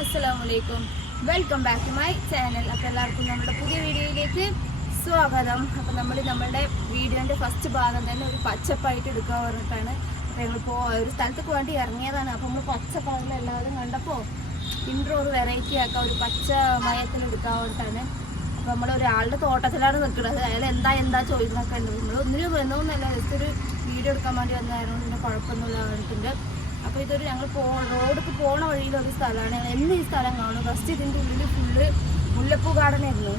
അലൈക്കും welcome back to my channel അപ്പോൾ എല്ലാവർക്കും നമ്മുടെ പുതിയ വീഡിയോയിലേക്ക് സ്വാഗതം. അപ്പോൾ നമ്മൾ നമ്മളുടെ വീഡിയോന്റെ ഫസ്റ്റ് ഭാഗം തന്നെ ഒരു പച്ചപ്പായിട്ട് എടുക്കാൻ പറഞ്ഞിട്ടാണ്. അപ്പോൾ ഞങ്ങളിപ്പോൾ ഒരു സ്ഥലത്തേക്ക് വേണ്ടി ഇറങ്ങിയതാണ്. അപ്പോൾ നമ്മൾ പച്ച കളറിൽ എല്ലാവരും കണ്ടപ്പോൾ ഇൻട്രോ ഒരു വെറൈറ്റി ആക്കാം ഒരു പച്ച മയത്തിൽ എടുക്കാൻ വേണ്ടിയിട്ടാണ് അപ്പോൾ നമ്മൾ ഒരാളുടെ തോട്ടത്തിലാണ് നിൽക്കുന്നത്. അയാൾ എന്താ എന്താ ചോദിക്കുന്നൊക്കെ ഉണ്ട് നമ്മൾ ഒന്നിനും വന്നൊന്നുമല്ല ജസ്റ്റ് ഒരു വീഡിയോ എടുക്കാൻ വേണ്ടി വന്നതായിരുന്നു പിന്നെ കുഴപ്പമൊന്നുമില്ല പറഞ്ഞിട്ടുണ്ട്. അപ്പോൾ ഇതൊരു ഞങ്ങൾ പോ റോഡിക്ക് പോണ വഴിയിലൊരു സ്ഥലമാണ്. ഞങ്ങൾ എന്ന് ഈ സ്ഥലം കാണും. ഫസ്റ്റ് ഇതിന്റെ ഉള്ളിൽ ഫുള്ള് മുല്ലപ്പൂ ഗാർഡൻ ആയിരുന്നു.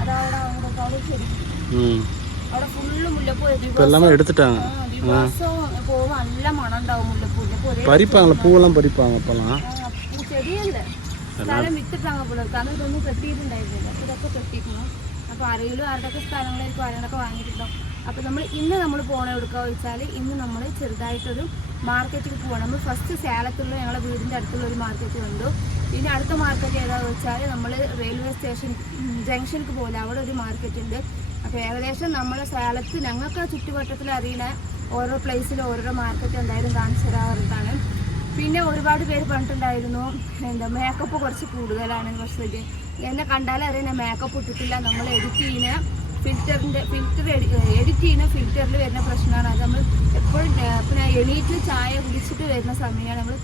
അതവിടെ അവിടെ ശരി. അവിടെ ഫുള്ള് മുല്ലപ്പൂ എടുത്തിട്ടാണ്. ദിവസവും നല്ല മണം ഉണ്ടാവും മുല്ലപ്പൂ പൂവെല്ലാം പറിപ്പാങ്ങ അപ്പളാ. ചെടിയല്ലേ? സ്ഥലം വിത്തിട്ടാങ്ങ പിള്ളേർക്ക് അത് ഇതൊന്നും കെട്ടിയിട്ടുണ്ടായിരുന്നില്ല. അപ്പോൾ ഇതൊക്കെ അപ്പോൾ ആരെങ്കിലും ആരുടെയൊക്കെ സ്ഥലങ്ങളായിരിക്കും ആരുടെയൊക്കെ അപ്പോൾ നമ്മൾ ഇന്ന് നമ്മൾ പോകണ എടുക്കുക വെച്ചാൽ ഇന്ന് നമ്മൾ ചെറുതായിട്ടൊരു മാർക്കറ്റിൽ പോകണം നമ്മൾ ഫസ്റ്റ് സേലത്തുള്ള ഞങ്ങളുടെ വീടിന്റെ അടുത്തുള്ള ഒരു മാർക്കറ്റ് കണ്ടു. പിന്നെ അടുത്ത മാർക്കറ്റ് ഏതാണെന്ന് വെച്ചാൽ നമ്മൾ റെയിൽവേ സ്റ്റേഷൻ ജംഗ്ഷനിലേക്ക് പോലെ അവിടെ ഒരു മാർക്കറ്റ് ഉണ്ട്. അപ്പോൾ ഏകദേശം നമ്മൾ സേലത്ത് ഞങ്ങൾക്ക് ചുറ്റുവട്ടത്തിൽ അറിയുന്ന ഓരോ പ്ലേസിൽ ഓരോ മാർക്കറ്റ് എന്തായാലും കാണിച്ചു തരാറുണ്ടാണ് പിന്നെ ഒരുപാട് പേര് പറഞ്ഞിട്ടുണ്ടായിരുന്നു എന്താ മേക്കപ്പ് കുറച്ച് കൂടുതലാണ് കുറച്ച് എന്നെ കണ്ടാലും അറിയാം മേക്കപ്പ് ഇട്ടിട്ടില്ല. നമ്മൾ എഡിറ്റ് ചെയ്യുന്ന ഫിൽറ്ററിന്റെ ഫിൽറ്റർ എഡിറ്റ് ചെയ്യുന്ന ഫിൽറ്ററിൽ വരുന്ന പ്രശ്നമാണ്. അത് നമ്മൾ എപ്പോഴും പിന്നെ എണീറ്റ് ചായ കുടിച്ചിട്ട് വരുന്ന സമയമാണ് നമ്മൾ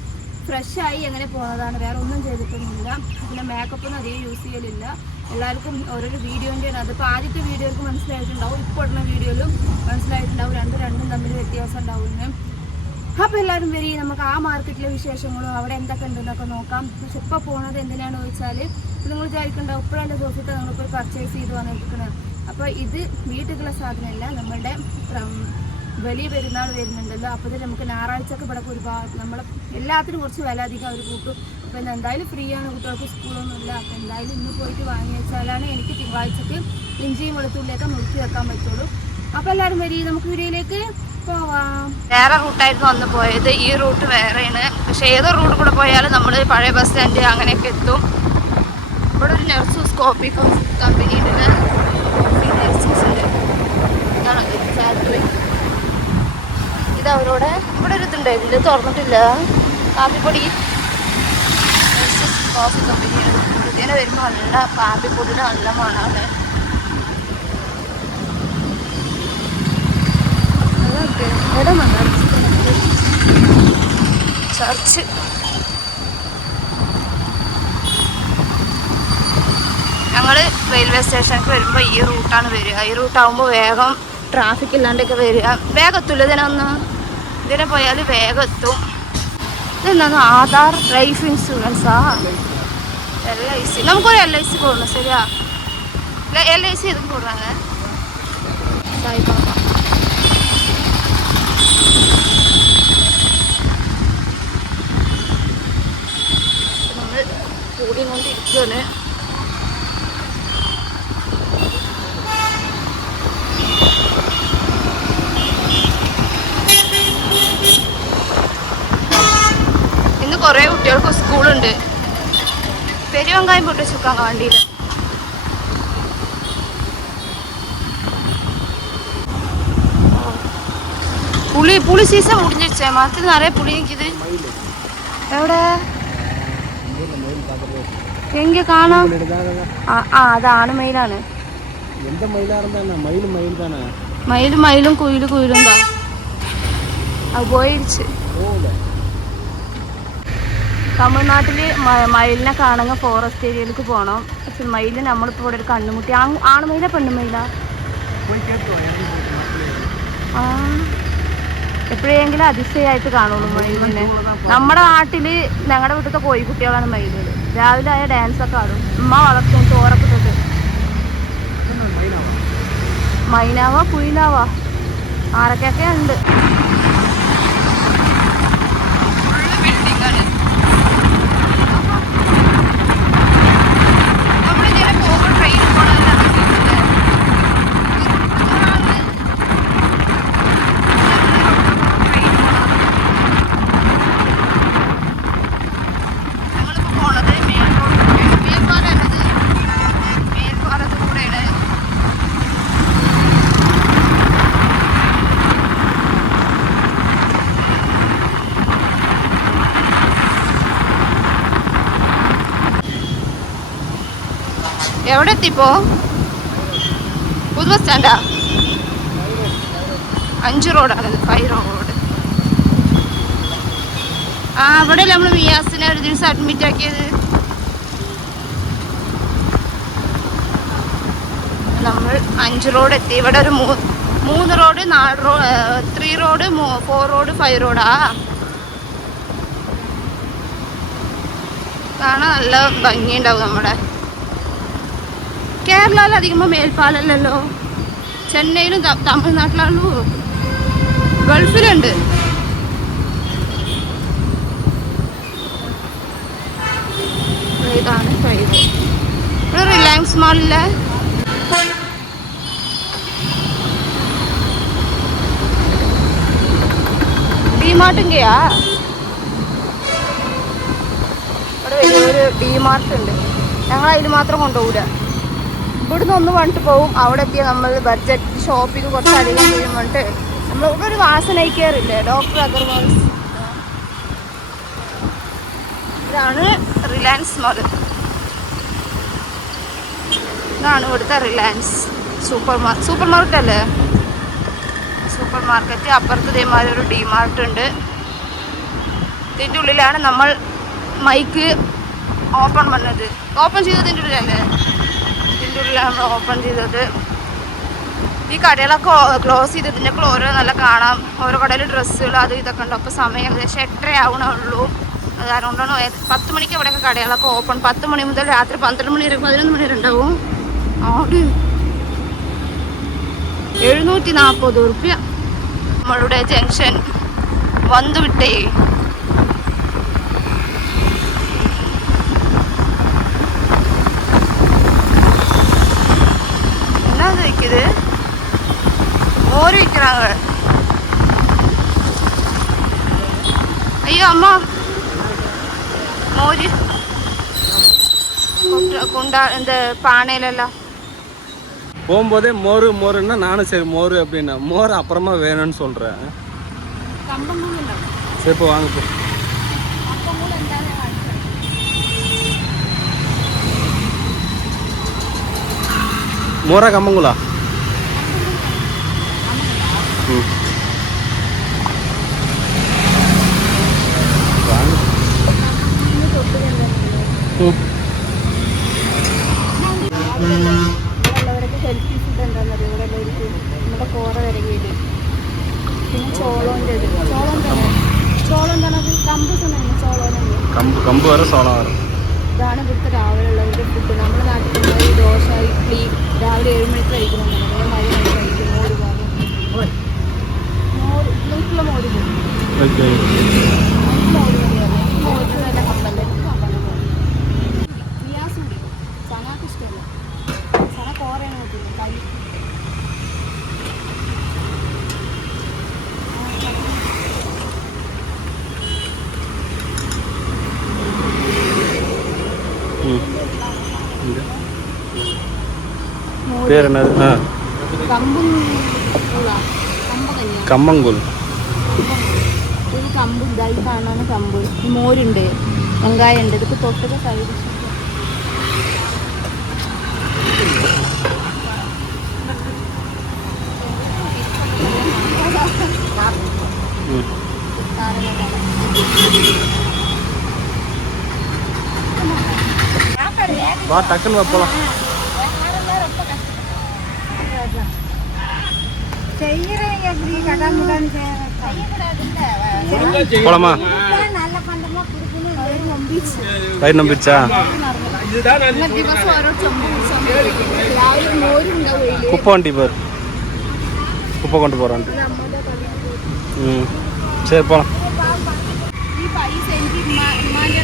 ഫ്രഷായി എങ്ങനെ പോകുന്നതാണ്. വേറെ ഒന്നും ചെയ്തിട്ടൊന്നുമില്ല. പിന്നെ മേക്കപ്പൊന്നും അധികം യൂസ് ചെയ്യലില്ല. എല്ലാവർക്കും ഓരോരോ വീഡിയോന്റെയാണ്. അതിപ്പോൾ ആദ്യത്തെ വീഡിയോക്ക് മനസ്സിലായിട്ടുണ്ടാവും. ഇപ്പോൾ ഉള്ള വീഡിയോയിലും മനസ്സിലായിട്ടുണ്ടാവും. രണ്ടും രണ്ടും തമ്മിൽ വ്യത്യാസം ഉണ്ടാവുമെന്ന്. അപ്പോൾ എല്ലാവരും വരി. നമുക്ക് ആ മാർക്കറ്റിലെ വിശേഷങ്ങളും അവിടെ എന്തൊക്കെ ഉണ്ടെന്നൊക്കെ നോക്കാം. പക്ഷെ ഇപ്പോൾ പോണത് എന്തിനാണെന്ന് ചോദിച്ചാൽ നിങ്ങൾ വിചാരിക്കണ്ടാവും ദിവസത്തെ നിങ്ങൾക്ക് ഒരു പർച്ചേസ് ചെയ്ത് വന്നിരിക്കുന്നത് അപ്പോൾ ഇത് വീട്ടിലുള്ള സാധനമല്ല നമ്മളുടെ വലിയ പെരുന്നാൾ വരുന്നുണ്ടല്ലോ. അപ്പോൾ ഇത് നമുക്ക് ഞായറാഴ്ചയൊക്കെ ഇവിടെ ഒരുപാട് നമ്മൾ എല്ലാത്തിനും കുറച്ച് വില അധികം അവർ കൂട്ടും. അപ്പോൾ എന്തായാലും ഫ്രീ ആണ് കുട്ടികൾക്ക് സ്കൂളൊന്നും ഇല്ല. അപ്പോൾ എന്തായാലും ഇന്ന് പോയിട്ട് വാങ്ങി വെച്ചാലാണ് എനിക്ക് തിങ്കളാഴ്ചക്ക് ഇഞ്ചിയും വെളുത്തുള്ളിയൊക്കെ മുറുക്കി വെക്കാൻ പറ്റുള്ളൂ. അപ്പോൾ എല്ലാവരും വരി നമുക്ക് വീഡിയോയിലേക്ക് പോവാം. വേറെ റൂട്ടായിരുന്നു വന്ന് പോയത്. ഈ റൂട്ട് വേറെയാണ്. പക്ഷേ ഏത് റൂട്ട് കൂടെ പോയാലും നമ്മൾ പഴയ ബസ് സ്റ്റാൻഡ് അങ്ങനെയൊക്കെ എത്തും. ഇവിടെ ഒരു നഴ്സസ് കോപ്പി കമ്പനി ഉണ്ട് ഇതാണത് ഫാക്ടറി ഇത് അവരോട് ഇവിടെ ഒരു ഇതുണ്ടായിരുന്നു ഇത് തുറന്നിട്ടില്ല കാപ്പിപ്പൊടി നഴ്സസ് കോഫി കമ്പനിയാണ് ഇതിനെ വരുമ്പോൾ നല്ല കാപ്പിപ്പൊടിയുടെ നല്ല മണമാണ് ചർച്ച്. ഞങ്ങൾ റെയിൽവേ സ്റ്റേഷനിലേക്ക് വരുമ്പോൾ ഈ റൂട്ടാണ് വരിക. ഈ റൂട്ടാകുമ്പോൾ വേഗം ട്രാഫിക് ഇല്ലാണ്ടൊക്കെ വരിക. വേഗം എത്തില്ല ഇതിനൊന്ന് ഇതിനെ പോയാൽ വേഗം എത്തും ഇതെന്താണ്? ആധാർ ലൈഫ് ഇൻഷുറൻസാ എൽ ഐ സി നമുക്കൊരു എൽ ഐ സി കൊടുക്കണം. ശരിയാ? എൽ ഐ സി എതും കൊടുക്കാണ് നമ്മൾ കൂടിക്കൊണ്ടിരിക്കുകയാണ് കുറേ കുട്ടികൾക്ക് സ്കൂളുണ്ട്. പെരുവങ്കായം പൊട്ടിച്ചുക്കാൻ വണ്ടിയിൽ പുളി പുളി സീസൺ മുടിഞ്ഞു വെച്ചേ. മരത്തിൽ നിറയെ പുളി നിൽക്കിത് എവിടെ? എങ്ക കാണാം. ആ അതാണ് മയിലാണ്. മയിലും മയിലും കുയിലും കുയിലും താ അത് പോയിടിച്ച് തമിഴ്നാട്ടിൽ മയിലിനെ കാണുന്ന ഫോറസ്റ്റ് ഏരിയയിലേക്ക് പോകണം പക്ഷെ മയിൽ നമ്മളിപ്പോ ഇവിടെ ഒരു കണ്ണുമുട്ടി. ആണുമയില പെണ്ണുമയില? ആ. എപ്പോഴെങ്കിലും അതിശയായിട്ട് കാണുള്ളൂ മയിലിനെ. നമ്മുടെ നാട്ടിൽ ഞങ്ങളുടെ വീട്ടിലത്തെ കോഴിക്കുട്ടികളാണ് മയിലുകൾ രാവിലെ ആയ ഡാൻസ് ഒക്കെ ആടും. ഉമ്മ വളർത്തും ചോറൊക്കെ ഇട്ടിട്ട് മൈനാവാ കുയിലാവാ? ആരൊക്കെയൊക്കെ ഉണ്ട്. എത്തിപ്പോ? പുതു ബസ് സ്റ്റാൻഡാ? അഞ്ച് റോഡാണിത് ഫൈവ് റോഡ്. ആ അവിടെ നമ്മൾ മിയാസിനെ ഒരു ദിവസം അഡ്മിറ്റ് ആക്കിയത്? നമ്മൾ അഞ്ച് റോഡ് എത്തി. ഇവിടെ ഒരു മൂ- മൂന്ന് റോഡ് നാല് road three road four road five റോഡാ? കാണാൻ നല്ല ഭംഗിയുണ്ടാവും നമ്മുടെ. കേരളയിൽ അധികமாக മേൽപ്പാലല്ലല്ലോ. ചെന്നൈയിലും തമിഴ്നാട്ടിലാണല്ലോ. ഗൾഫിലുണ്ട്. റിലയൻസ് മാളിലെ ഡിമാർട്ടിന്റെയാ ഡിമാർട്ട് ഉണ്ട്. ഞങ്ങൾ അതിൽ മാത്രം കൊണ്ടുപോകില്ല ഇവിടുന്ന് ഒന്ന് വന്നിട്ട് പോകും അവിടെ എത്തിയ നമ്മൾ ബഡ്ജറ്റ് ഷോപ്പിൽ കുറച്ച് അധികം ചെയ്യുന്നുണ്ട് നമ്മൾ ഇവിടെ ഒരു വാസനയ്ക്കാറില്ലേ ഡോക്ടർ അഗർവാൾ. ഇതാണ് റിലയൻസ് മോൾ ഇതാണ് ഇവിടുത്തെ റിലയൻസ് സൂപ്പർ മാർ സൂപ്പർ മാർക്കറ്റ് അല്ലേ? സൂപ്പർ മാർക്കറ്റ് അപ്പുറത്ത് ഇതേമാതിരി ഒരു ഡിമാർട്ട് ഉണ്ട്. ഇതിന്റെ ഉള്ളിലാണ് നമ്മൾ മൈക്ക് ഓപ്പൺ പറഞ്ഞത് ഓപ്പൺ ചെയ്തതിന്റെ ഉള്ളിലല്ലേ? നമ്മൾ ഓപ്പൺ ചെയ്തത്. ഈ കടകളൊക്കെ ക്ലോസ് ചെയ്തതിന്റെയൊക്കെ ഓരോ നല്ല കാണാം. ഓരോ കടയിൽ ഡ്രസ്സുകൾ അത് ഇതൊക്കെ ഉണ്ട്. അപ്പോൾ സമയം ഏകദേശം എട്ടര ആവണേ ഉള്ളൂ അത് അതുകൊണ്ടാണ് പത്ത് മണിക്ക് ഇവിടെയൊക്കെ കടകളൊക്കെ ഓപ്പൺ പത്ത് മണി മുതൽ രാത്രി പന്ത്രണ്ട് മണി വരെ പതിനൊന്ന് മണി വരെ ഉണ്ടാവും. അവിടെ എഴുന്നൂറ്റി നാൽപ്പത് റുപ്യ നമ്മളുടെ ജംഗ്ഷൻ വന്നു വിട്ടേ விற்குது மோர் விற்கிறாங்க ஐயோ அம்மா. மோர் குண்டா- குண்டா இந்த பானையிலலாம் போகும்போதே மோரு மோருன்னா நானும் சரி மோர் அப்படின்னா மோர் அப்புறமா வேணும்னு சொல்கிறேன் சரி இப்போ வாங்க போ. மோரா கம்பங்குளா ഉള്ളവരൊക്കെ ഹെൽത്തി ഫുഡ് എന്താണെന്നറിയോ ഇവിടെ എല്ലാവർക്കും പിന്നെ ചോളോന്റെ ഇത്. ചോളം തന്നെ ചോളം കമ്പ് സമയം ചോളോനുണ്ട് കമ്പ് വരെ സോളാ വരെ ഇതാണ് ഇവിടുത്തെ രാവിലെ ഉള്ളവരുടെ ഫുഡ് നമ്മുടെ നാട്ടിൽ നിന്ന് ദോശ ഇഡ്ഡലി രാവിലെ ഏഴ് മണിക്ക് കഴിക്കണം നമ്മുടെ മഴ മണി കഴിക്കും മോര് ഭാഗം മോര് ഇതിലേക്കുള്ള മോര് കഴിക്കും பேர் என்னது ஆ കമ്പും ഉള്ള കമ്പ കഞ്ഞിയാണ് கம்மங்கூழ் ഇത് കമ്പ് ഇതാ ഈ കാണുന്ന കമ്പ് ഈ മോരുണ്ട് വെങ്കായം ഉണ്ട് ഇതൊക്കെ തൊട്ടൊക്കെ കഴിച്ചു ம் வா டக்குன்னு வா போலாம் போலாமா വൈ നമ്പിച്ചാ ദിവസം ഓരോ ചൊമ്പ് കുടിച്ചാൽ രാവിലെ മോരുണ്ടാവും குப்பை வண்டி பாரு குப்பை கொண்டு போகிறான் ம் சரி போகலாம் ഈ പൈസ എനിക്ക് ഉമ്മാൻ്റെ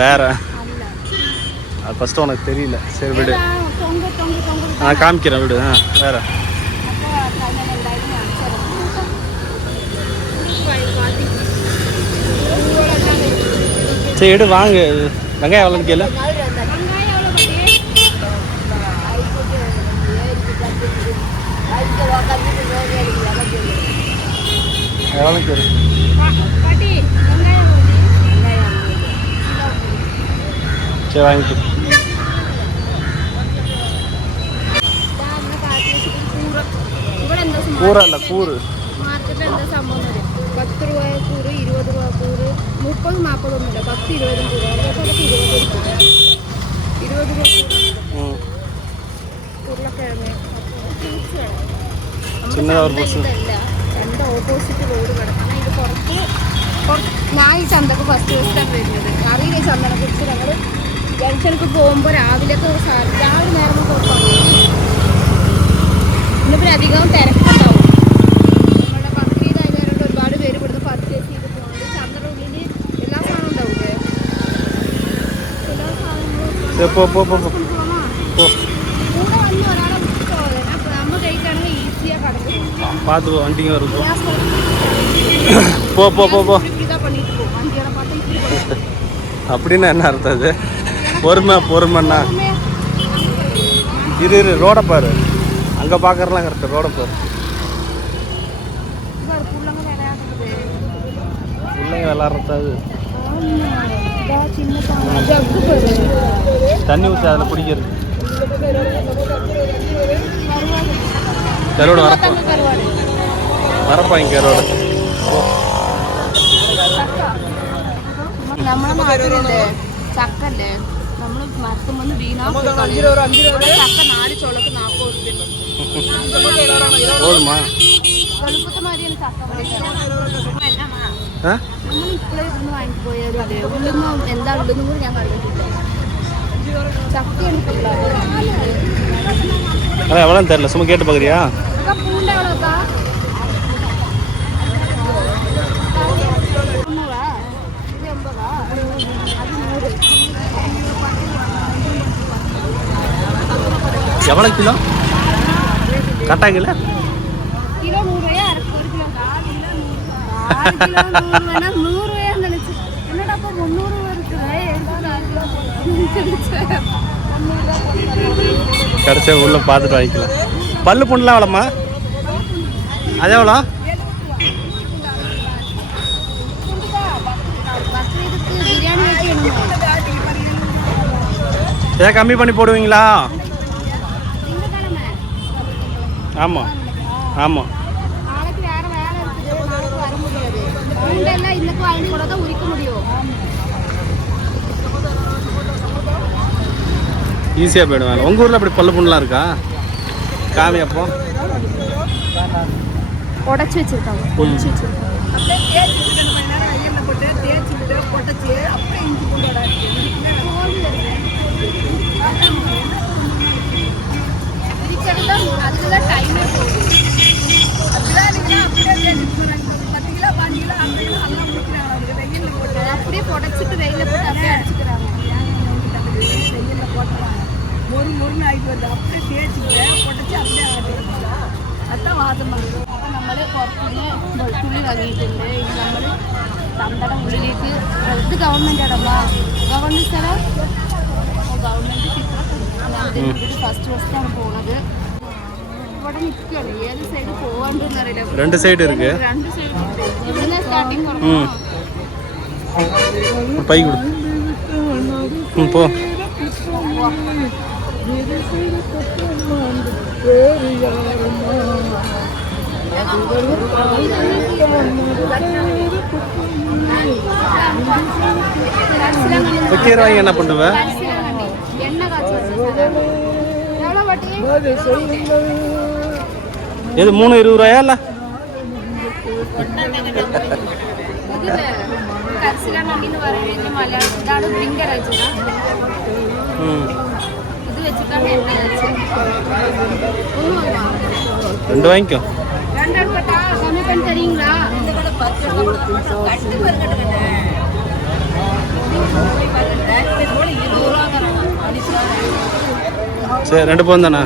வேற. அது ஃபஸ்ட்டு உனக்கு தெரியல. சரி விடு. ஆ நான் காமிக்கிறேன் விடு. ஆ வேற. சரி எடு வாங்க. வெங்காயம் எவ்வளோன்னு கேளு. எவ்வளோ பாட்டி கேளு. എന്താ സംഭവം എന്ന് അറിയോ? പത്ത് രൂപ കൂറ് ഇരുപത് രൂപ കൂറ് മുപ്പതും നാൽപ്പതൊന്നുമില്ല പത്ത് ഇരുപതും കൂറ്. ഇരുപത് രൂപ കൂറ്. ഉരുളക്കിഴങ്ങ്. രണ്ട് ഓപ്പോസിറ്റ് റോഡ് കിടക്കണം ഇത് പുറത്ത് ഞാൻ ഈ ചന്തക്ക് ഫസ്റ്റ് ദിവസമാണ് വരുന്നത്. അറിയില്ല ചന്തനെ കുറിച്ച്? ഞങ്ങൾ ജംഗ്ഷനിലേക്ക് പോകുമ്പോൾ രാവിലെയൊക്കെ രാവിലെ നേരം കുഴപ്പമാണ് ഇന്നിപ്പോൾ അധികം തിരക്കുണ്ടാവും നമ്മുടെ പദ്ധതി കഴിഞ്ഞാലുണ്ട് ഒരുപാട് പേര് ഇവിടുന്ന് പർച്ചേസ് ചെയ്ത് പോകുന്നത് ചന്ദ്രനുള്ളിൽ എല്ലാ സാധനവും ഉണ്ടാവില്ലേ എല്ലാ സാധനങ്ങളും பார்த்துக்கோ வண்டிங்க வரும் போ போ போ போ அப்படின்னா என்ன அர்த்தம் அது பொறுமை பொறுமைண்ணா எப்பவுமே இரு இரு ரோடை பாரு அங்கே பார்க்கறலாம் கரெக்டு ரோடை பாரு இவர் புள்ளங்க விளையாடுறது பிள்ளைங்க விளாட்றது இதா சின்ன பானை. ஜக்கு பாரு. தண்ணி ஊற்றி அதில் பிடிக்கிறது கருவாடு. கருவோட வரப்போ தங்க கருவாடு. வரப்பா இங்கே கருவோட നമ്മളെ നാട്ടിലല്ലേ ചക്കല്ലേ നമ്മൾ മരത്തുമ്പന്ന് വീണാ പോയി കളയും. ഇവിടെ ചക്ക നാല് ചുളക്ക് നാൽപ്പത് റുപ്യ போதுமா കൊഴുപ്പത്തെ മാതിരിയാണ് ചക്ക ஆ നമ്മൾ ഇപ്പോഴേ ഇവിടുന്ന് വാങ്ങിട്ട് പോയാലും അതെ ഉള്ളൊന്നും എന്താ ഉള്ളതെന്നും കൂടി ഞാൻ കണ്ടിട്ടില്ല ചക്കയാണ് പിള്ളേർ அதான் எவ்வளோன்னு தெரில சும்மா கேட்டு பார்க்குறியா அப்போ முந்நூறு ரூபா இருக்குது கிடச்ச உள்ளே பார்த்துட்டு வாங்கிக்கலாம். பல்லு புண்ணுலாம் எவ்வளோம்மா? அது எவ்வளோ? ஏன் கம்மி பண்ணி போடுவீங்களா திங்கக்கிழமை ஆமாம் ஆமாம் நாளைக்கு வேற வேலை இருக்குது நாளைக்கு வர முடியாது அவங்க எல்லாம் இன்னைக்கு வாங்கி கூட உரிக்க முடியும். ஈஸியாக போயிடுவேன் உங்கள் ஊரில் அப்படி பல்லு புண்ணுலாம் இருக்கா? காமி அப்போ? உடச்சி வச்சிருக்காங்க. ரெண்டு சைடு இருக்கு. ம். பை கொடு. ம் போ. கீரை என்ன பண்ணுவ? எது மூணு இருபது ரூபாயா இல்லை? കർസിലാണ് അമ്മീന്ന് പറയുന്നത് മലയാളം ഇതാണ് ഭയങ്കര ഇത് വെച്ചിട്ടാണ് എണ്ണ ரெண்டு வாங்கிக்கோ சரி ரெண்டு பவுன் தானே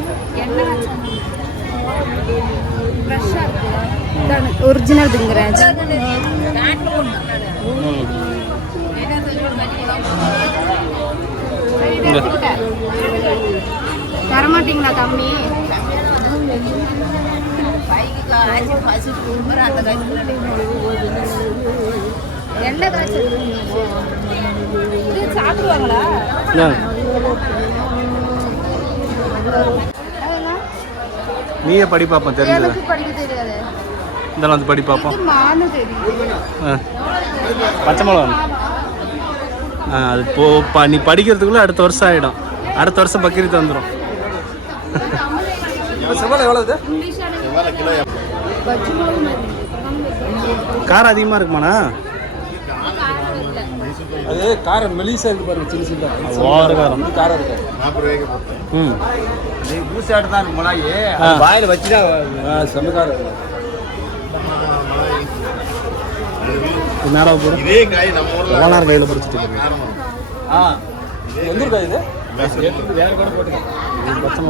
ஒரிஜினல் இங்க. தரமாட்டீங்களா கம்மி எண்ணெய் காய்ச்சல் சாப்பிடுவாங்களா நீயே படி பார்ப்போம் தெரிஞ்சது படிக்க தெரியாது இதெல்லாம் வந்து படி பார்ப்போம் பச்சை மிளகா. ஆ அது போ ப நீ படிக்கிறதுக்குள்ளே அடுத்த வருஷம் ஆகிடும் அடுத்த வருஷம் பக்ரீத் வந்துடும் காரம் அதிகமாக இருக்குமாண்ணா? அது காரம் மெலிசா இருக்கு பாருங்க சின்ன சின்ன ஓவர் காரம். காரம் இருக்கு. ம். நீ பூசாட்டு தான் மிளகாய். ஆ. வாயில வச்சுட்டா செம்ம காரம். மேலே போடு இதே காய் நம்ம ஊர்ல நேரம் கையில் பிடிச்சிட்டு ஆ வந்துருக்கா இது. எடுத்துட்டு வேற கூட பச்சை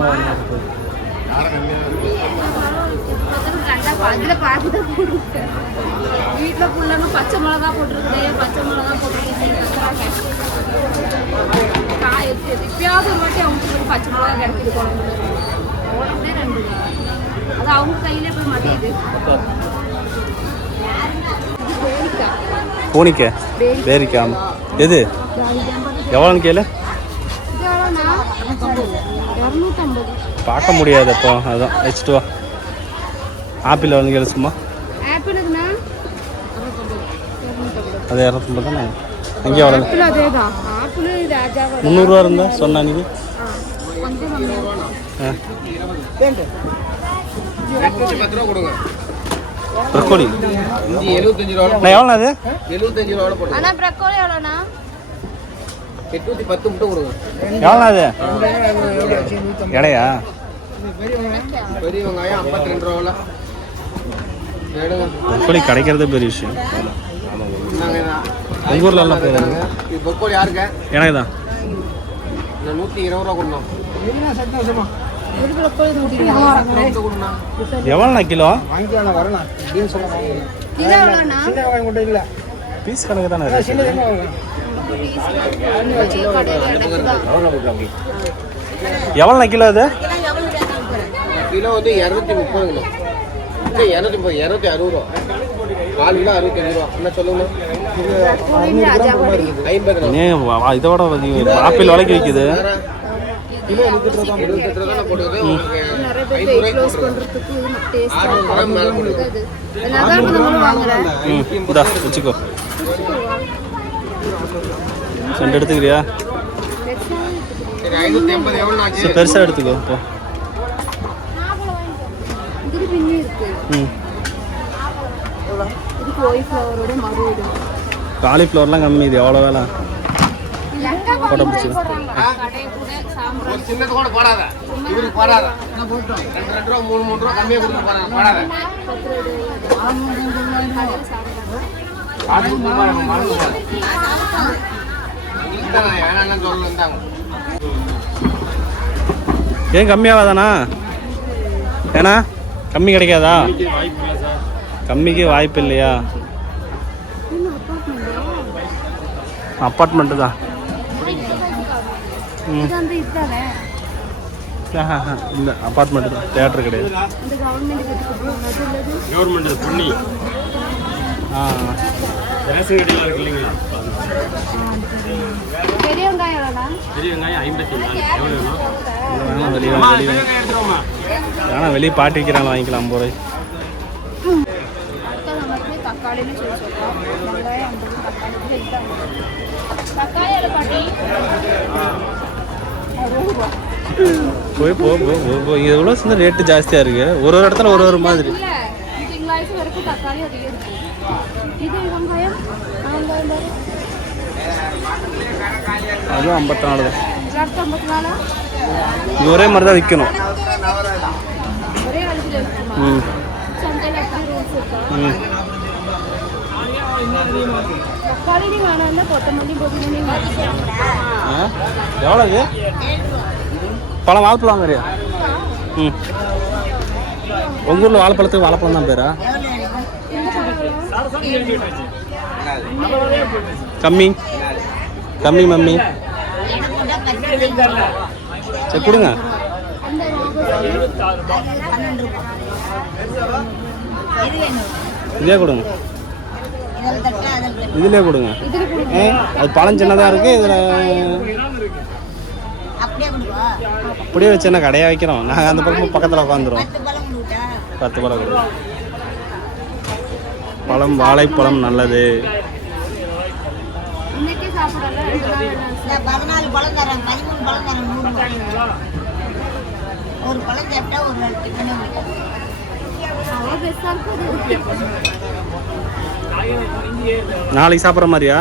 அதுல பாதி தான் போட்டுருக்கேன் வீட்டுல பச்சை மிளகா போட்டிருக்கேன் பச்சை மிளகா போட்டிருக்கேன் காய் எப்பயாவது ஒரு வாட்டி பச்சை மிளகா கிடைக்குது குழம்பு உடனே ரெண்டு அது அவங்க கையிலே போய் மாட்டேங்குது இது. பூனிக்க பேரிக்கா எது? எவ்வளோன்னு கேளு. பார்க்க முடியாது அப்போ. அதான். வச்சுட்டு வா. ஆப்பிள் எவ்வளோன்னு கேளு சும்மா. அது இரநூத்தம்பது தானே? அங்கேயே எவ்வளோ முந்நூறுரூவா இருந்தா சொன்னா நீ. கொஞ்சம் கம்மியாக இருக்கும் ஆ. பத்து ரூபா கொடுங்க. ப்ரொக்கோலி நான் எவ்வளோ அது? எழுபத்தஞ்சு ரூபா அண்ணா ப்ரக்கோலி எவ்வளோண்ணா? எட்நூத்தி பத்து மட்டும் கொடுங்க. எவ்வளோ அது? எடையா? பெரிய வெங்காயம் ஐம்பத்தி ரெண்டு ரூபாவில் ப்ரொக்கோலி கிடைக்கிறதே பெரிய விஷயம். உங்கள் ஊரில் எல்லாம் போகுது. இது பொக்கோல் யாருக்கு? எனக்கு தான். நூற்றி இருபது ரூபா கொடுங்க. எவ்வளோண்ணா கிலோ? வாங்கிக்கலாம் வரலாம் இப்படின்னு சொல்லுவாங்க இல்லை பீஸ் கணக்கு தானே எவ்வளோண்ணா கிலோ அது கிலோ வந்து இரநூத்தி முப்பது கிலோ. இல்லை இரநூத்தி முப்பது இரநூத்தி அறுபது ரூபா. கால் கிலோ அறுபத்தி அஞ்சு ரூபா. என்ன சொல்லுங்க. ஐம்பது இதோட. ஆப்பிள் விலைக்கு விற்கிது கிலோ எழுபத்தெட்டு ரூபா தான் போட்டுருது உங்களுக்கு நிறைய பேர் வெயிட் லாஸ் பண்ணுறதுக்கு டேஸ்ட்டாக இருக்கும். அது அதனால தான் இப்போ நம்மளும் வாங்குறேன். ம் இந்தா வச்சுக்கோ. ரெண்டு எடுத்துக்கிறியா? சரி பெருசாக எடுத்துக்கோ இப்போ ம். காலிஃப்ளவர்லாம் கம்மி இது எவ்வளோ வேலை? போட கடை கூட சாம்பிராணி ஒரு சின்னது கூட போடாத. இவருக்கு போடாத. ரெண்டு ரெண்டு ரூபா மூணு மூணு ரூபா கம்மியாக கொடுத்து போடாத. போடாத. காசு கொடுத்து போடாத, மறந்து போடாத. இந்தாங்க, வேணாம்னு சொல்லல, இந்தாங்க. ஏன் கம்மியாகாதாண்ணா? ஏண்ணா கம்மி கிடைக்காதா? கம்மிக்கு வாய்ப்பு இல்லையா? அப்பார்ட்மெண்ட்டு தான். இது வந்து இதுதானே? ஆஹா, இந்த அப்பார்ட்மெண்ட்டு தான். தேட்டர் கிடையாது. இந்த கவர்மெண்ட் கட்டி கொடுப்பாங்க அது இல்லது கவர்மெண்ட் புண்ணி ஆ ரேஷன் கடையில் இருக்கு இல்லைங்களா? பெரிய வெங்காயம் எவ்வளோண்ணா பெரிய வெங்காயம் ஐம்பத்தி நாலு. எவ்வளோ வேணும்? வெளியே வெளியே வெளியே பாட்டி வாங்கிக்கலாம் ஐம்பது ரூபாய் அடுத்தது நம்ம போய் தக்காளின்னு சொல்லி சொல்கிறோம் வெங்காயம் ஐம்பது தக்காளி பாட்டி? போய் போ போ போ, போ. எவ்வளோ சேர்ந்து ரேட்டு ஜாஸ்தியாக இருக்குது ஒரு ஒரு இடத்துல ஒரு ஒரு மாதிரி. இருக்கு. அதுவும் தான். ஐம்பத்தி நாலா இது ஒரே மாதிரி தான் விற்கணும் ம். இருக்கா? ம். எவ்வளோ இது? பழம் வாழைப்பழம் வாங்குறியா? ம். உங்கள் ஊரில் வாழைப்பழத்துக்கு வாழைப்பழம் தான் பேரா? கம்மி. கம்மி மம்மி. சரி கொடுங்க. இதே கொடுங்க. இதுலேயே கொடுங்க. அது பழம் சின்னதாக இருக்குது இதில் அப்படியே வச்சு என்ன கடையாக வைக்கிறோம்? நாங்கள் அந்த பக்கம் பக்கத்தில் உட்காந்துரும் பத்து பழம் கொடுங்க. பழம் வாழைப்பழம் நல்லது. இன்னைக்கே சாப்பிடல ரெண்டு நாள் வேணாம் பதினாலு பழம் தரேன் பதிமூணு பழம் தரேன் நூறு ரூபாய். ஒரு பழம் சாப்பிட்டா ஒரு நாள் பெருசாக இருக்குது. நாளைக்கு சாப்பிட்ற மாதிரியா?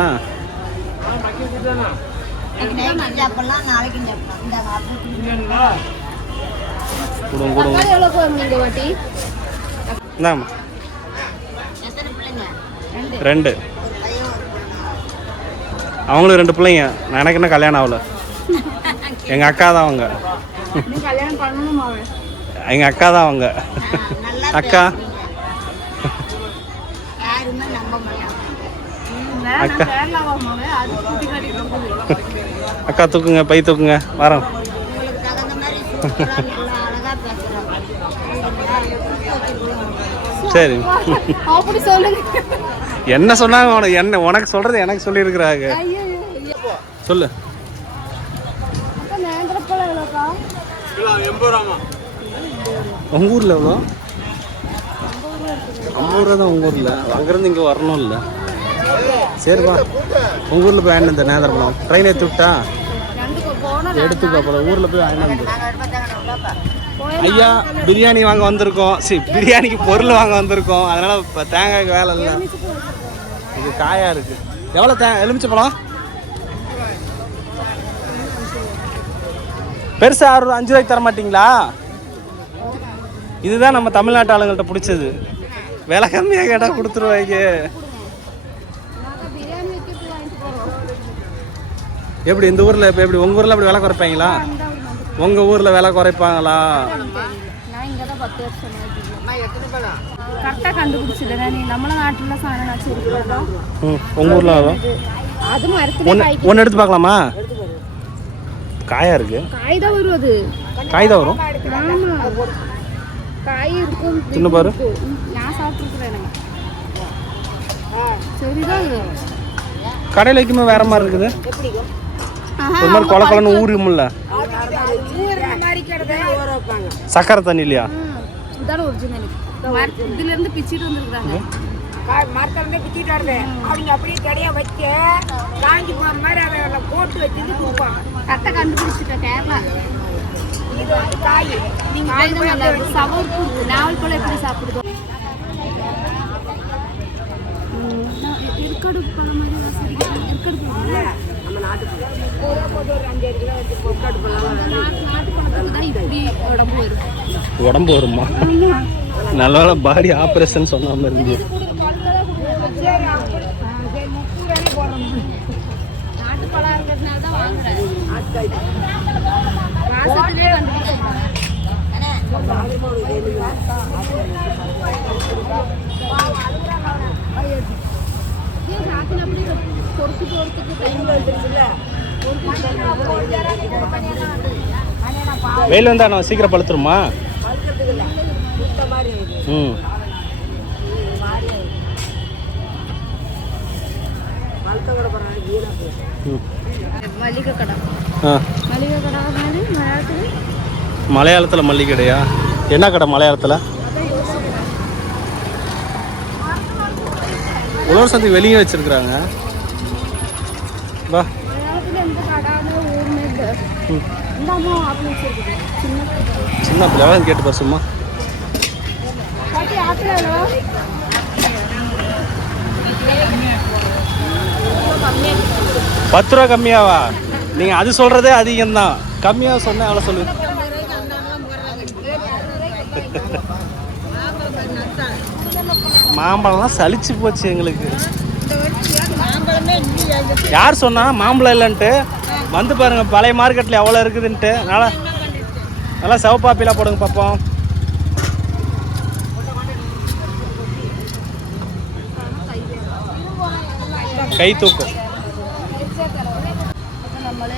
கொடுங்க கொடுங்க இந்தாம்மா. ரெண்டு. அவங்களுக்கு ரெண்டு பிள்ளைங்க. எனக்கு என்ன கல்யாணம் ஆகல. எங்கள் அக்கா தான் அவங்க. எங்கள் அக்கா தான் அவங்க. அக்கா அக்கா. அக்கா தூக்குங்க பை தூக்குங்க. வரோம். உங்களுக்கு தகுந்த மாதிரி சூப்பரா நல்லா அழகா பேசுறாங்க. சரி. என்ன சொன்னாங்க உனக்கு? என்ன உனக்கு சொல்கிறது எனக்கு சொல்லியிருக்கிறாங்க. ஐயோ சொல்லு. உங்கள் ஊரில் எவ்வளோ? ஐம்பது ரூபா. தான் உங்கள் ஊரில். அங்கேருந்து இங்கே வரணும் இல்லை சரிப்பா. உங்கள் ஊரில் போய் வாங்கிட்டு இந்த நேந்திரப்பழம் ட்ரெயின் எடுத்து விட்டா எடுத்துக்கோ போல ஊரில் போய் வாங்கிட்டு வந்து. ஐயா பிரியாணி வாங்க வந்திருக்கோம். சரி பிரியாணிக்கு பொருள் வாங்க வந்திருக்கோம். அதனால இப்போ தேங்காய்க்கு வேலை இல்லை. இது காயா இருக்கு. எவ்வளோ தே எலுமிச்ச பழம் பெருசா ஆறு ரூபா அஞ்சு ரூபாய்க்கு தர மாட்டிங்களா? இதுதான் நம்ம தமிழ்நாட்டு ஆளுங்கள்ட்ட பிடிச்சது. விலை கம்மியாக கேட்டால் கொடுத்துருவாங்க நாங்கள் பிரியாணி வைக்கிறது வாங்கிட்டு போகிறோம் எப்படி இந்த ஊரில் இப்போ எப்படி உங்கள் ஊரில் அப்படி விலை குறைப்பாங்களா? உங்கள் ஊரில் விலை குறைப்பாங்களா? கரெக்டாக உங்கள் ஊரில் ஆகும் அது ஒன்று எடுத்து பார்க்கலாமா? காயா இருக்கு. காய் வரும் அது. வரும்? தின்னு பாரு. கடையில் வைக்கும்போது வேற மாதிரி இருக்குது. ஒரு மாதிரி கொல கொலன்னு ஊறுமுல்ல சக்கரை தண்ணி இல்லையா இதுல இருந்து பிச்சிட்டு வந்திருக்காங்க மரத்துல பிச்சுட்டு வருது. அவங்க அப்படியே கடையா வச்சு காஞ்சி போன மாதிரி அதை போட்டு வச்சுட்டு கொடுப்பாங்க கரெக்டாக கண்டுபிடிச்சிட்டேன் கேரளா. இது வந்து காய். நீங்க சவர்ப்பு நாவல் பழம் எப்படி சாப்பிடுதோ. ம், நான் இருக்கடு பழம் மாதிரி தான் சரிங்க இருக்கடு பழம் நம்ம நாட்டுக்கு ஒரு அஞ்சு கிலோ வச்சு பொக்காட்டு பண்ணலாம் நாட்டு நாட்டு பழத்துக்கு தான் இப்படி உடம்பு உடம்பு வருமா நல்ல பாடி ஆப்ரேஷன் சொன்னாம மாதிரி இருந்து பொறுத்து பொறுத்துக்கு டைம் வந்துருச்சுல்ல வெயில் வந்தா நான் சீக்கிரம் பழுத்துருமா? ம். கடை மளிகை கடை மலையாளத்தில்? மல்லிகை கடையா என்ன கடை மலையாளத்தில்? உழவர் சந்தை வெளியே வச்சிருக்கிறாங்க. வா மலையாளத்தில் எந்த கடான ஊருமே இல்லை இந்த அம்மா ஆப்பிள் வச்சிருக்குது சின்ன. சின்ன பிள்ளை கேட்டு பாரு சும்மா. பத்து ரூபா கம்மியாவா? நீங்கள் அது சொல்கிறதே அதிகம்தான். கம்மியாக சொன்னால் எவ்வளோ சொல்லு? மாம்பழம்லாம் சலிச்சு போச்சு எங்களுக்கு. யார் சொன்னா? மாம்பழம் இல்லைன்ட்டு. வந்து பாருங்கள் பழைய மார்க்கெட்டில் எவ்வளோ இருக்குதுன்ட்டு நல்லா நல்லா செவப்பாப்பிலாம் போடுங்க பார்ப்போம் கை தூக்கும் നമ്മൾ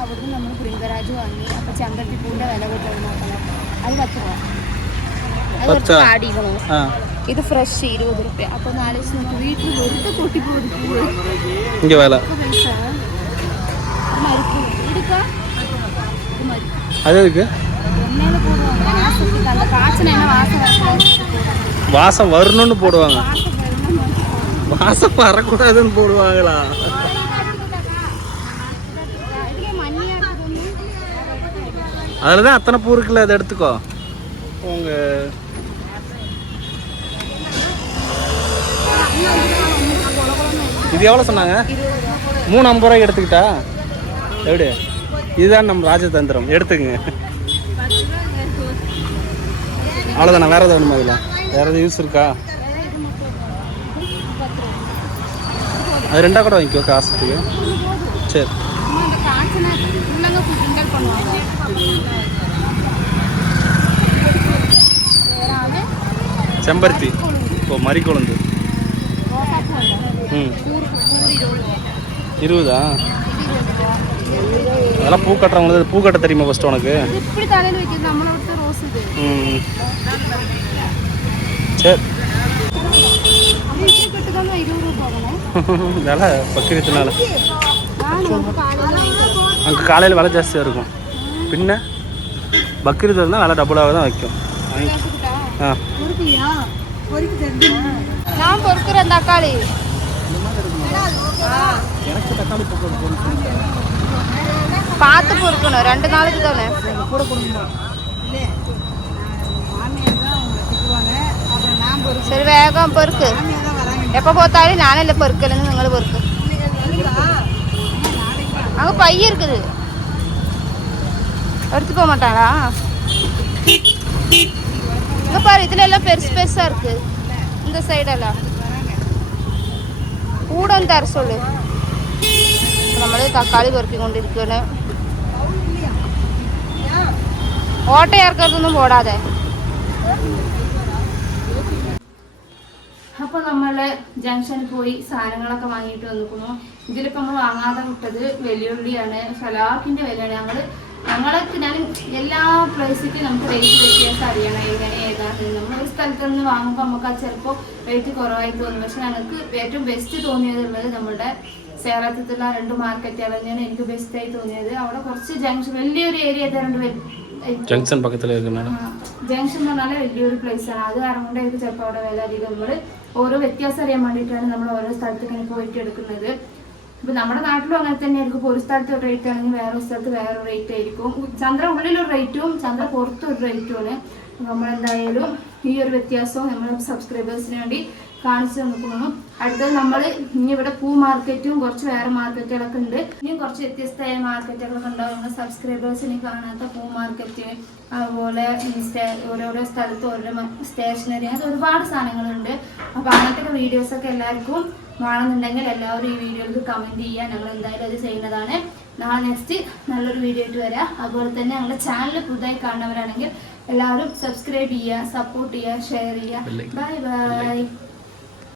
അവിടുന്ന് നമ്മൾ പുളിങ്കരാജ് വാങ്ങി അപ്പം ചെമ്പരത്തിപ്പൂവിൻ്റെ വില കൊടുത്തു അത് പത്ത് രൂപ അത് കുറച്ച് കാടിക്കണോ ഇത് ഫ്രഷ് ഇരുപത് റുപ്യ അപ്പോൾ നാല് ദിവസം നമുക്ക് വീട്ടിൽ വെറുതെ കൂട്ടി കൊടുക്കും പൈസ அது என்ன வாசம் வரணும்னு போடுவாங்க. வாசம் வரக்கூடாதுன்னு போடுவாங்களா? அதில் தான் அத்தனை பூ இருக்குல்ல அதை எடுத்துக்கோ. உங்க இது எவ்வளோ சொன்னாங்க? மூணு ஐம்பது ரூபாய்க்கு எடுத்துக்கிட்டா? எப்படி? இதுதான் நம்ம ராஜதந்திரம். எடுத்துக்கங்க. அவ்வளோதாண்ணா வேறு எதாவது வேணுமா இதில்? வேறு எதுவும் யூஸ் இருக்கா? அது ரெண்டாக கூட வாங்கிக்கோ காசுக்கு. சரி. செம்பருத்தி. இப்போ மறிக்கொழுந்து. ம். இருபதா ரூபா இருபதா இது இருபது ரூபா அதெல்லாம் பூ கட்டுறவங்களுக்கு பூ கட்ட தெரியுமா ஃபஸ்ட்டு உனக்கு? சரி. விலை பக்கிரத்தினால. அங்கே காலையில் விலை ஜாஸ்தியாக இருக்கும். பின்ன பக்ரீத் இருந்தால் விலை டபுளாக தான் வைக்கும். வாங்கி- ஆ. நான் பொறுக்கிறேன் தக்காளி. பார்த்து பொறுக்கணும். ரெண்டு நாளைக்கு தானே? கூட கொடுக்கணும் சரி வேகம் பொறுக்கு. எப்போ பார்த்தாலும் நானே இல்லை பொறுக்கலன்னு நீங்கள் பொறுக்கு. அங்கே பைய இருக்குது. எடுத்து போக மாட்டாளா? இங்கே பாரு இதில் எல்லாம் பெருசு பெருசாக இருக்குது இந்த சைடெல்லாம் கூடம் தர சொல்லு. நம்மளே தக்காளி பொறுக்கி கொண்டு இருக்கணும் ഓട്ടയിറക്കത്തൊന്നും പോടാതെ. അപ്പോൾ നമ്മൾ ജംഗ്ഷനിൽ പോയി സാധനങ്ങളൊക്കെ വാങ്ങിയിട്ട് വന്നിരിക്കുന്നു ഇതിലിപ്പോൾ നമ്മൾ വാങ്ങാതെ വിട്ടത് വെല്ലുള്ളിയാണ് സലാക്കിന്റെ വിലയാണ് ഞങ്ങൾ ഞങ്ങൾക്ക് ഞാൻ എല്ലാ പ്ലേസിലും നമുക്ക് റേറ്റ് വ്യത്യാസം അറിയണം എങ്ങനെ ഏതാണ്. നമ്മൾ ഒരു സ്ഥലത്ത് നിന്ന് വാങ്ങുമ്പോൾ നമുക്ക് അത് ചിലപ്പോൾ റേറ്റ് കുറവായി തോന്നും. പക്ഷെ ഞങ്ങൾക്ക് ഏറ്റവും ബെസ്റ്റ് തോന്നിയതുള്ളത് നമ്മുടെ സേലത്തിലുള്ള രണ്ട് മാർക്കറ്റുകൾ തന്നെയാണ് എനിക്ക് ബെസ്റ്റായി തോന്നിയത്. അവിടെ കുറച്ച് ജംഗ്ഷൻ വലിയൊരു ഏരിയ തരുന്നുണ്ട് ஜங்ஷன் பக்கத்தில் இருக்குனால ജംഗ്ഷൻ എന്ന് പറഞ്ഞാൽ വലിയൊരു പ്ലേസ് ആണ് അത് കാരണം കൊണ്ടായിരിക്കും ചിലപ്പോൾ അവിടെ വില അധികം നമ്മൾ ഓരോ വ്യത്യാസം അറിയാൻ വേണ്ടിയിട്ടാണ് നമ്മൾ ഓരോ സ്ഥലത്തേക്ക് ഇങ്ങനെ പോയിട്ട് എടുക്കുന്നത് ഇപ്പൊ നമ്മുടെ നാട്ടിലും അങ്ങനെ തന്നെ ആയിരിക്കും ഇപ്പൊ ഒരു സ്ഥലത്ത് ഒരു റേറ്റ് ആണെങ്കിൽ വേറെ സ്ഥലത്ത് വേറെ റേറ്റ് ആയിരിക്കും ചന്ദ്ര ഉള്ളിലൊരു റേറ്റും ചന്ദ്ര പുറത്ത് ഒരു റേറ്റുമാണ് നമ്മളെന്തായാലും ഈ ഒരു വ്യത്യാസവും നമ്മുടെ സബ്സ്ക്രൈബേഴ്സിന് വേണ്ടി കാണിച്ചു തന്നിക്കുന്നു അടുത്തത് നമ്മൾ ഇനി ഇവിടെ പൂ മാർക്കറ്റും കുറച്ച് വേറെ മാർക്കറ്റുകളൊക്കെ ഉണ്ട്. ഇനിയും കുറച്ച് വ്യത്യസ്തമായ മാർക്കറ്റുകളൊക്കെ ഉണ്ടാവും. നമ്മുടെ ഇനി കാണാത്ത പൂ മാർക്കറ്റ് അതുപോലെ ഓരോരോ സ്ഥലത്ത് ഓരോ സ്റ്റേഷനറി അത് ഒരുപാട് സാധനങ്ങളുണ്ട്. അപ്പോൾ അങ്ങനത്തെ വീഡിയോസൊക്കെ എല്ലാവർക്കും വേണമെന്നുണ്ടെങ്കിൽ എല്ലാവരും ഈ വീഡിയോയിൽ കമന്റ് ചെയ്യുക. ഞങ്ങൾ എന്തായാലും അത് ചെയ്യുന്നതാണ്. നാളെ നെക്സ്റ്റ് നല്ലൊരു വീഡിയോ ആയിട്ട് വരാം. അതുപോലെ തന്നെ ഞങ്ങളുടെ ചാനൽ പുതുതായി കാണുന്നവരാണെങ്കിൽ എല്ലാവരും സബ്സ്ക്രൈബ് ചെയ്യുക സപ്പോർട്ട് ചെയ്യുക ഷെയർ ചെയ്യുക. Bye bye